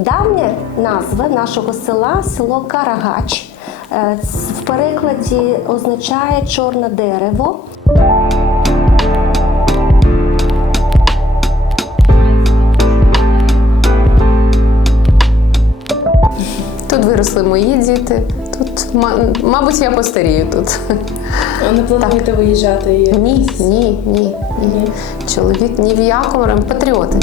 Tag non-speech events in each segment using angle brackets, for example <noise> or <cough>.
Давня назва нашого села село Карагач. Е, В перекладі означає чорне дерево. Тут виросли мої діти. Тут, мабуть, я постарію тут. А не плануєте виїжджати? Ні, ні, ні, ні. Чоловік ні в якому патріоти.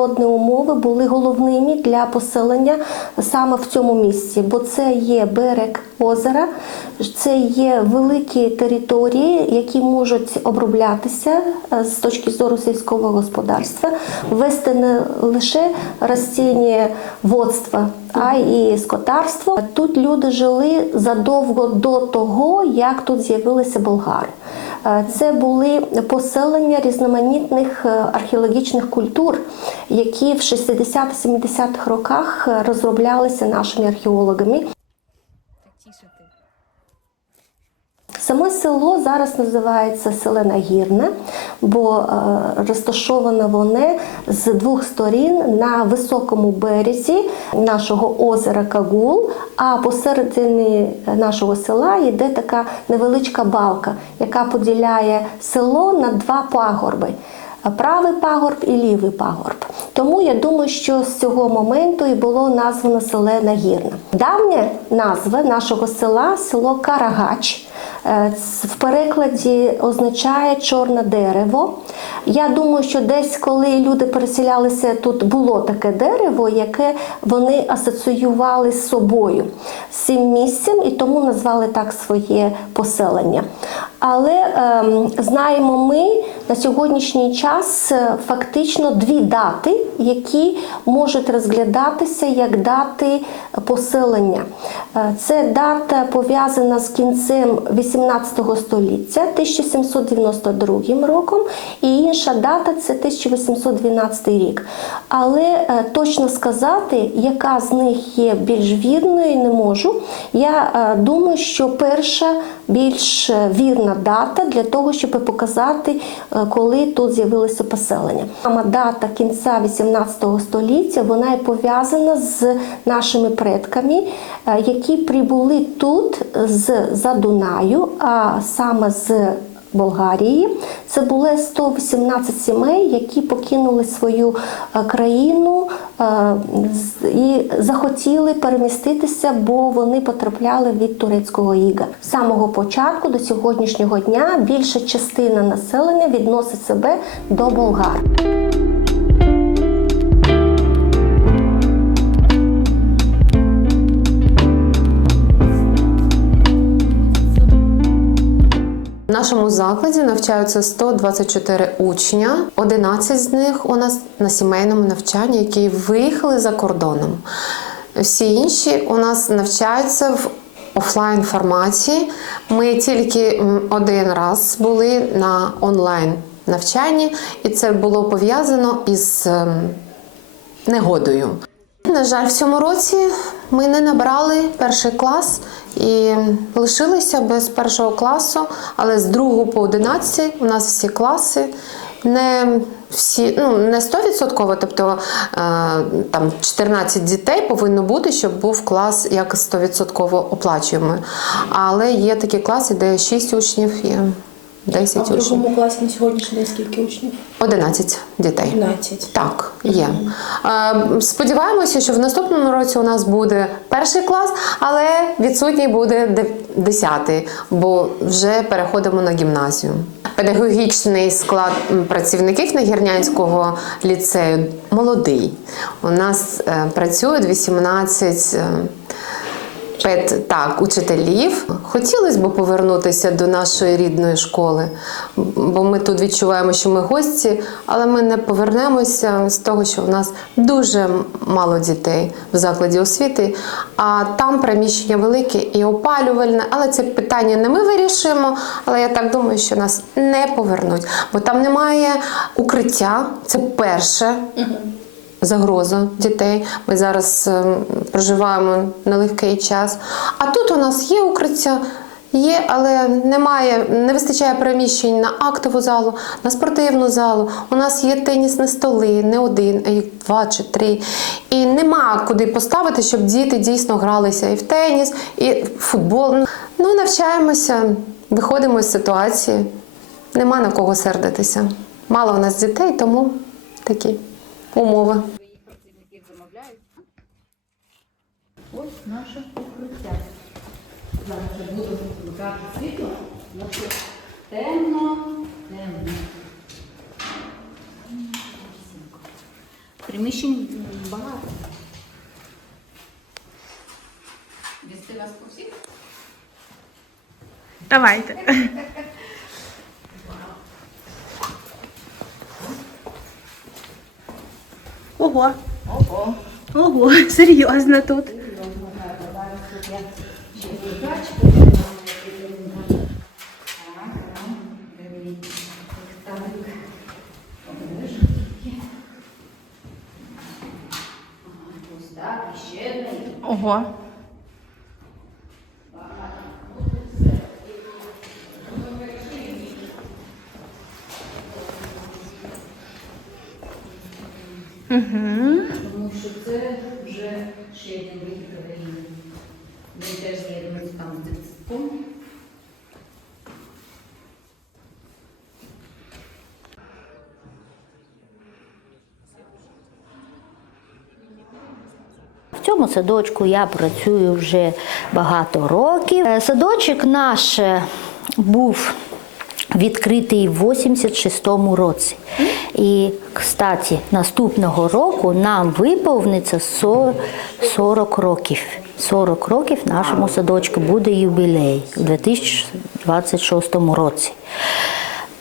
Природні умови були головними для поселення саме в цьому місці, бо це є берег озера, це є великі території, які можуть оброблятися е, з точки зору сільського господарства, вести не лише растіннєводство, а і скотарство. Тут люди жили задовго до того, як тут з'явилися болгари. Е, Це були поселення різноманітних е, археологічних культур, які в 60-70-х роках е, розроблялися нашими археологами. Саме село зараз називається Селена Гірне, бо е, розташоване воно з двох сторін на високому березі нашого озера Кагул, а посередині нашого села йде така невеличка балка, яка поділяє село на два пагорби. Правий пагорб і лівий пагорб. Тому я думаю, що з цього моменту і було названо Селена Гірна. Давня назва нашого села село Карагач. Е, В перекладі означає чорне дерево. Я думаю, що десь, коли люди переселялися, тут було таке дерево, яке вони асоціювали з собою з цим місцем і тому назвали так своє поселення. Але ем, знаємо ми на сьогоднішній час е, фактично дві дати, які можуть розглядатися як дати поселення. Е, Це дата пов'язана з кінцем 18 століття 1792 роком, і інша дата це 1812 рік. Але е, точно сказати, яка з них є більш вірною, не можу. Я е, думаю, що перша більш вірна дата для того, щоб показати, е, коли тут з'явилося поселення. Сама дата кінця 18 століття вона є пов'язана з нашими предками, е, які прибули тут з за Дунаю, а саме з Болгарії. Це були 118 сімей, які покинули свою е, країну е, і захотіли переміститися, бо вони потрапляли від турецького іга. З самого початку до сьогоднішнього дня більша частина населення відносить себе до болгар. В нашому закладі навчаються 124 учня. 11 з них у нас на сімейному навчанні, які виїхали за кордоном. Всі інші у нас навчаються в офлайн форматі. Ми тільки один раз були на онлайн навчанні, і це було пов'язано із ем, негодою. На жаль, в цьому році ми не набрали перший клас і лишилися без першого класу, але з 2 по 11 у нас всі класи. Не всі, ну не 100%, тобто е, там 14 дітей повинно бути, щоб був клас як 100% оплачуємо. Але є такі класи, де 6 учнів є, А 10 в учнів. другому класі на сьогоднішній день скільки учнів? 11 дітей. 12. Так, є. Е, Сподіваємося, що в наступному році у нас буде перший клас, але відсутній буде де- десятий, бо вже переходимо на гімназію. Педагогічний склад працівників Нагірнянського ліцею молодий. У нас е, працюють 18 Пет, так, учителів. Хотілося б повернутися до нашої рідної школи, бо ми тут відчуваємо, що ми гості, але ми не повернемося з того, що в нас дуже мало дітей в закладі освіти, а там приміщення велике і опалювальне. Але це питання не ми вирішуємо. Але я так думаю, що нас не повернуть, бо там немає укриття. Це перше загроза дітей. Ми зараз ем, проживаємо нелегкий час. А тут у нас є укриття. Є, але немає, не вистачає приміщень на актову залу, на спортивну залу. У нас є тенісні столи, не один, а їх два чи три. І нема куди поставити, щоб діти дійсно гралися і в теніс, і в футбол. Ну, навчаємося, виходимо з ситуації. Нема на кого сердитися. Мало у нас дітей, тому такі умови. Ось наше укриття. Зараз я буду вмикати світло, тому що темно, темно. Приміщень багато. Вести вас по всіх? Давайте. Ого. Ого. Ого, <laughs> серйозно тут. Ось так, і ще одне. Ого. Тому що це вже ще один вихід аварійний. Він теж з'єднується там з дитсадком. В цьому садочку я працюю вже багато років. Е, Садочок наш е, був відкритий в 86-му році. І, кстати, наступного року нам виповниться 40 40 років. 40 років нашому садочку буде юбілей у 2026 році.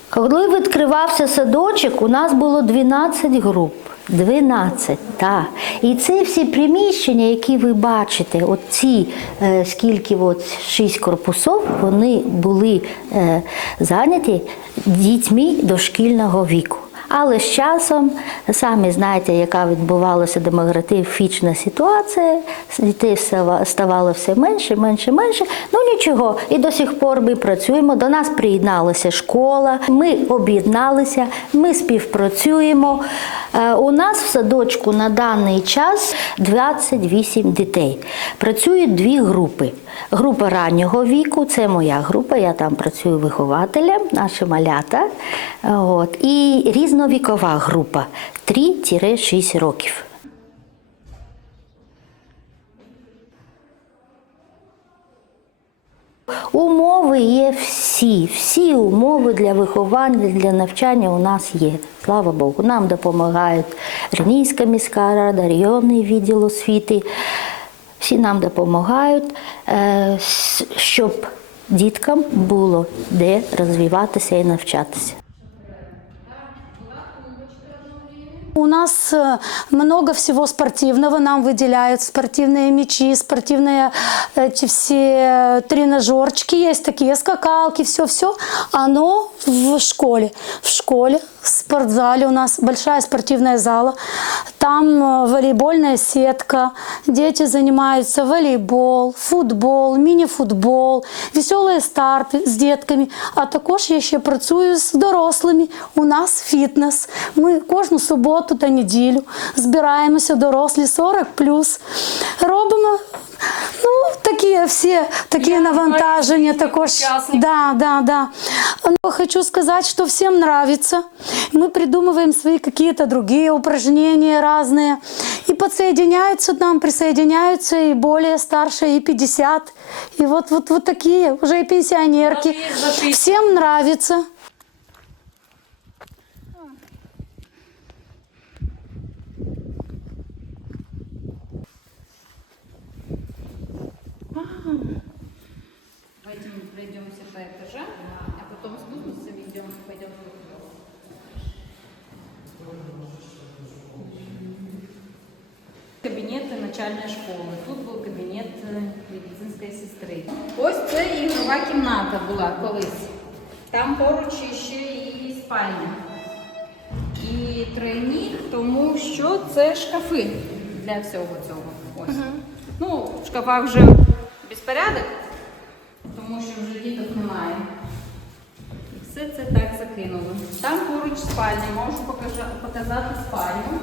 Коли відкривався садочок, у нас було 12 груп. 12, так. І це всі приміщення, які ви бачите, от ці е, скільки от шість корпусів, вони були е, зайняті дітьми дошкільного віку. Але з часом, самі знаєте, яка відбувалася демографічна ситуація, дітей ставало все менше, менше, менше. Ну нічого, і до сих пор ми працюємо. До нас приєдналася школа, ми об'єдналися, ми співпрацюємо. Е, У нас в садочку на даний час 28 дітей. Працюють дві групи. Група раннього віку, це моя група, я там працюю вихователем, наші малята. От. І різновікова група 3-6 років. Умови є всі, всі умови для виховання, для навчання у нас є. Слава Богу. Нам допомагають Ренійська міська рада, районний відділ освіти Всі нам допомагають, е, с- щоб діткам було де розвиватися і навчатися. У нас э, много всего спортивного, нам выделяют спортивные мячи, спортивные эти все тренажерчики, есть такие скакалки, все-все. Оно в школе. В школе, в спортзале у нас большая спортивная зала. Там э, волейбольная сетка, дети занимаются волейбол, футбол, міні-футбол, веселые старти з дітками. А також я ще працюю з дорослими. У нас фітнес. Ми кожну суботу та неділю збираємося дорослі 40 Робимо ну, такі всі такі навантаження також. Да, да, да. Но хочу сказать, что всем нравится. Мы придумываем свои какие-то другие упражнения разные. И подсоединяются к нам, присоединяются и более старшие, и 50. И вот, вот, вот такие уже и пенсионерки. Всем нравится. Пойдем, пройдемся по этажам, а потом спустимся, идем, пойдем в другую. Кабінети начальної школи. Тут був кабінет э, медицинської сестри. Ось це і нова кімната була колись. Там поруч ще і спальня. І тройник, тому що це шкафи для всього цього. Ось. Угу. Ну, в шкафах вже безпорядок, тому що вже діток немає. Все це так закинули. Там поруч спальня, можу показати спальню.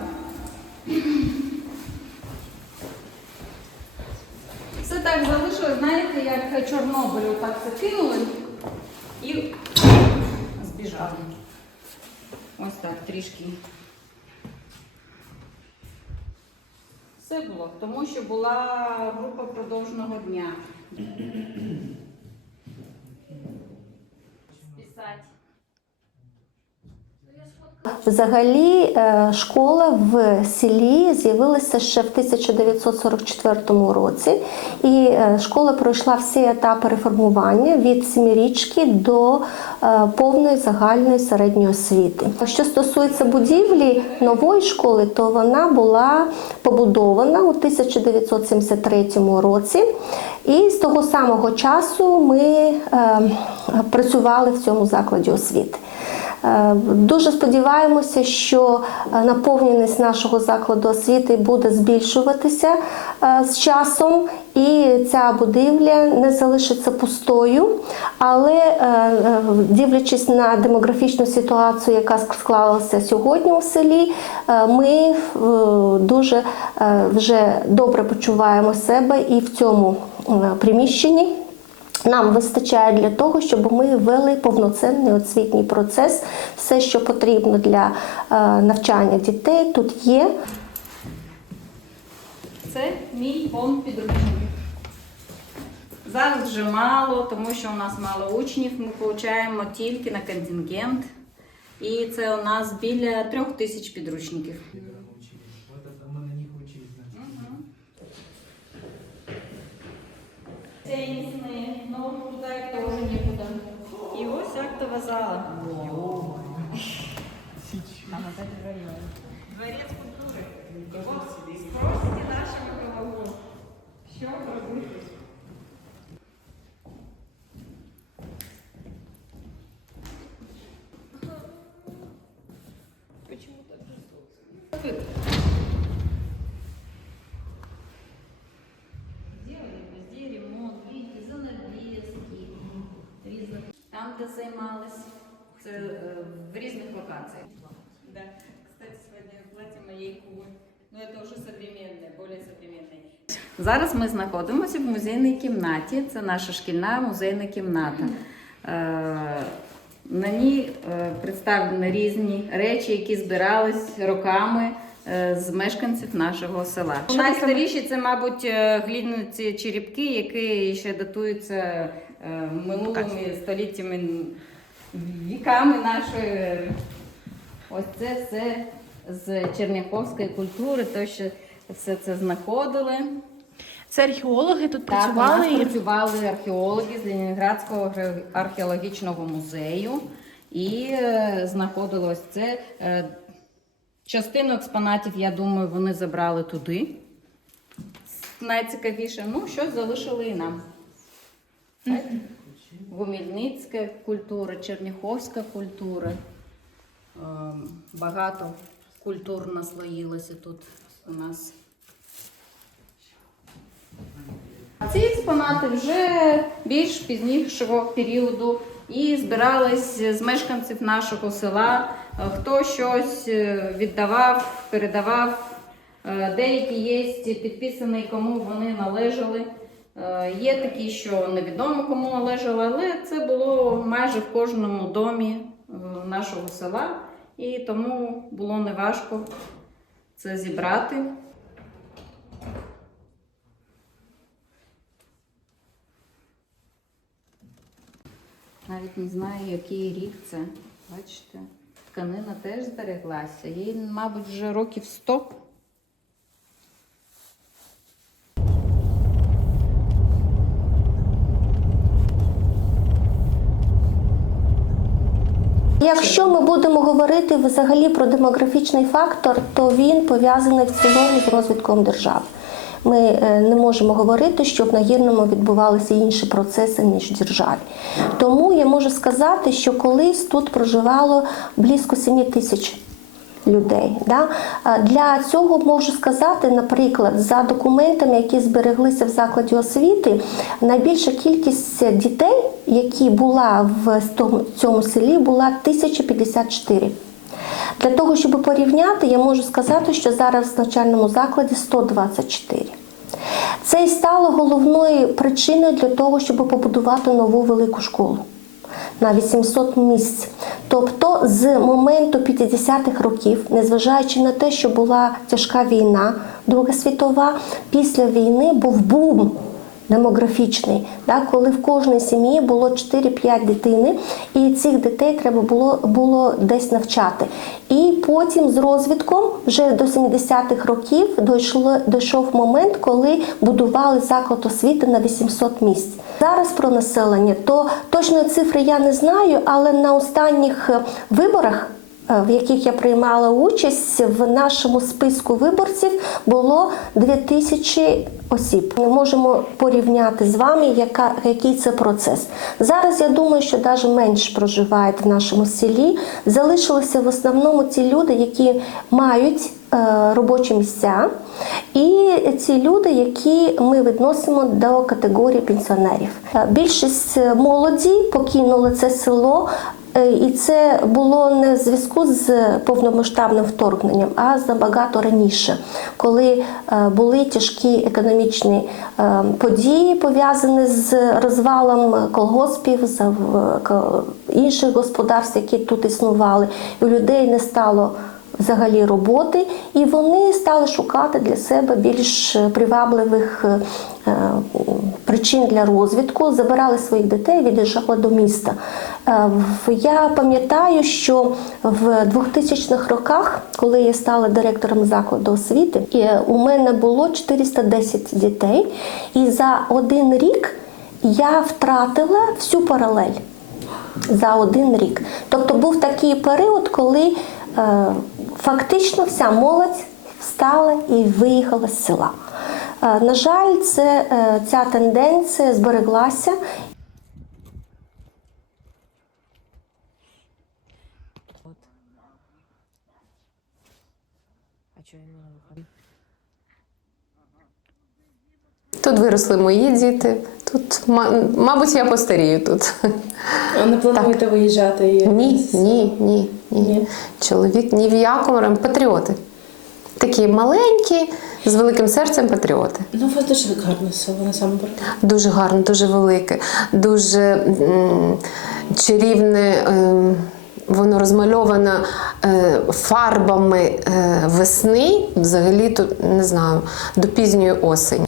Все так залишилось, знаєте, як Чорнобиль так закинули і збіжали. Ось так трішки. Все було, тому що була група продовжного дня. Взагалі, е, школа в селі з'явилася ще в 1944 році, і е, школа пройшла всі етапи реформування від семирічки до е, повної загальної середньої освіти. Що стосується будівлі нової школи, то вона була побудована у 1973 році, і з того самого часу ми е, працювали в цьому закладі освіти. Е, Дуже сподіваємося, що е, наповненість нашого закладу освіти буде збільшуватися е, з часом, і ця будівля не залишиться пустою. Але дивлячись на демографічну ситуацію, яка склалася сьогодні у селі, ми дуже вже добре почуваємо себе і в цьому приміщенні. Нам вистачає для того, щоб ми вели повноцінний освітній процес. Все, що потрібно для е, навчання дітей, тут є. Це мій фонд підручників. Зараз вже мало, тому що у нас мало учнів. Ми отримуємо тільки на контингент. І це у нас біля трьох тисяч підручників. Вот это мы на них учились. значит. Теннисные, но туда их тоже некуда. И ось актова зала. Дворец культури. Вот, Де займались, це е, в різних локаціях. Да. Кстати, сьогодні плаття моєї куми. Ну, це вже современне, більш современне. Зараз ми знаходимося в музейній кімнаті. Це наша шкільна музейна кімната. Е, На ній е, представлені різні речі, які збирались роками з мешканців нашого села. Найстаріші це, мабуть, е, черепки, які ще датуються минулими століттями, віками нашої. Ось це все з черняховської культури, то що все це знаходили. Це археологи тут Так, працювали. і- працювали археологи з Ленінградського археологічного музею і е, знаходили ось це. Е, Частину експонатів, я думаю, вони забрали туди. Найцікавіше, ну, щось залишили і нам. Гумільницька культура, Черняховська культура. Ем, Багато культур наслоїлося тут у нас. Ці експонати вже більш пізнішого періоду і збирались з мешканців нашого села. Е, Хто щось е, віддавав, передавав. Е, Деякі є підписані, кому вони належали. Е, Є такі, що невідомо кому належали, але це було майже в кожному домі е, нашого села, і тому було неважко це зібрати. Навіть не знаю, який рік це. Бачите, тканина теж збереглася. Їй, мабуть, вже років 100. Якщо ми будемо говорити взагалі про демографічний фактор, то він пов'язаний в цілому з розвитком держави. Ми е, не можемо говорити, що в Нагірному відбувалися інші процеси ніж в державі. Тому я можу сказати, що колись тут проживало близько 7 тисяч людей. Да? Для цього можу сказати, наприклад, за документами, які збереглися в закладі освіти, найбільша кількість дітей, які була в цьому селі, була 1054. Для того, щоб порівняти, я можу сказати, що зараз в навчальному закладі 124. Це і стало головною причиною для того, щоб побудувати нову велику школу на 800 місць. Тобто з моменту 50-х років, незважаючи на те, що була тяжка війна, Друга світова, після війни був бум демографічний, да, коли в кожній сім'ї було 4-5 дитини, і цих дітей треба було, було десь навчати. І потім з розвитком вже до 70-х років дійшло, дійшов момент, коли будували заклад освіти на 800 місць. Зараз про населення, то точної цифри я не знаю, але на останніх е, виборах в яких я приймала участь, в нашому списку виборців було 2000 осіб. Ми можемо порівняти з вами, яка, який це процес. Зараз я думаю, що навіть менше проживають в нашому селі. Залишилися в основному ті люди, які мають е, робочі місця, і ці люди, які ми відносимо до категорії пенсіонерів. Е, Більшість е, молоді покинули це село. Е, І це було не в зв'язку з повномасштабним вторгненням, а забагато раніше, коли е, були тяжкі економічні е, події, пов'язані з розвалом колгоспів, з інших господарств, які тут існували. І у людей не стало взагалі роботи, і вони стали шукати для себе більш привабливих е, е, причин для розвитку, забирали своїх дітей, від'їжджали до міста. Е, Я пам'ятаю, що в 2000-х роках, коли я стала директором закладу освіти, у мене було 410 дітей, і за один рік я втратила всю паралель за один рік. Тобто був такий період, коли е, фактично вся молодь встала і виїхала з села. Е, на жаль, це, е, ця тенденція збереглася. Тут виросли мої діти. Тут, мабуть, я постарію тут. А не плануєте виїжджати? Ні, ні, ні, ні. Ні. Чоловік ні в якому разі. патріоти. Такі маленькі, з великим серцем патріоти. Ну, у вас дуже гарне село насамперед. Дуже гарно, дуже велике, дуже м, чарівне. е, Воно розмальоване е, фарбами е, весни, взагалі тут не знаю, до пізньої осені.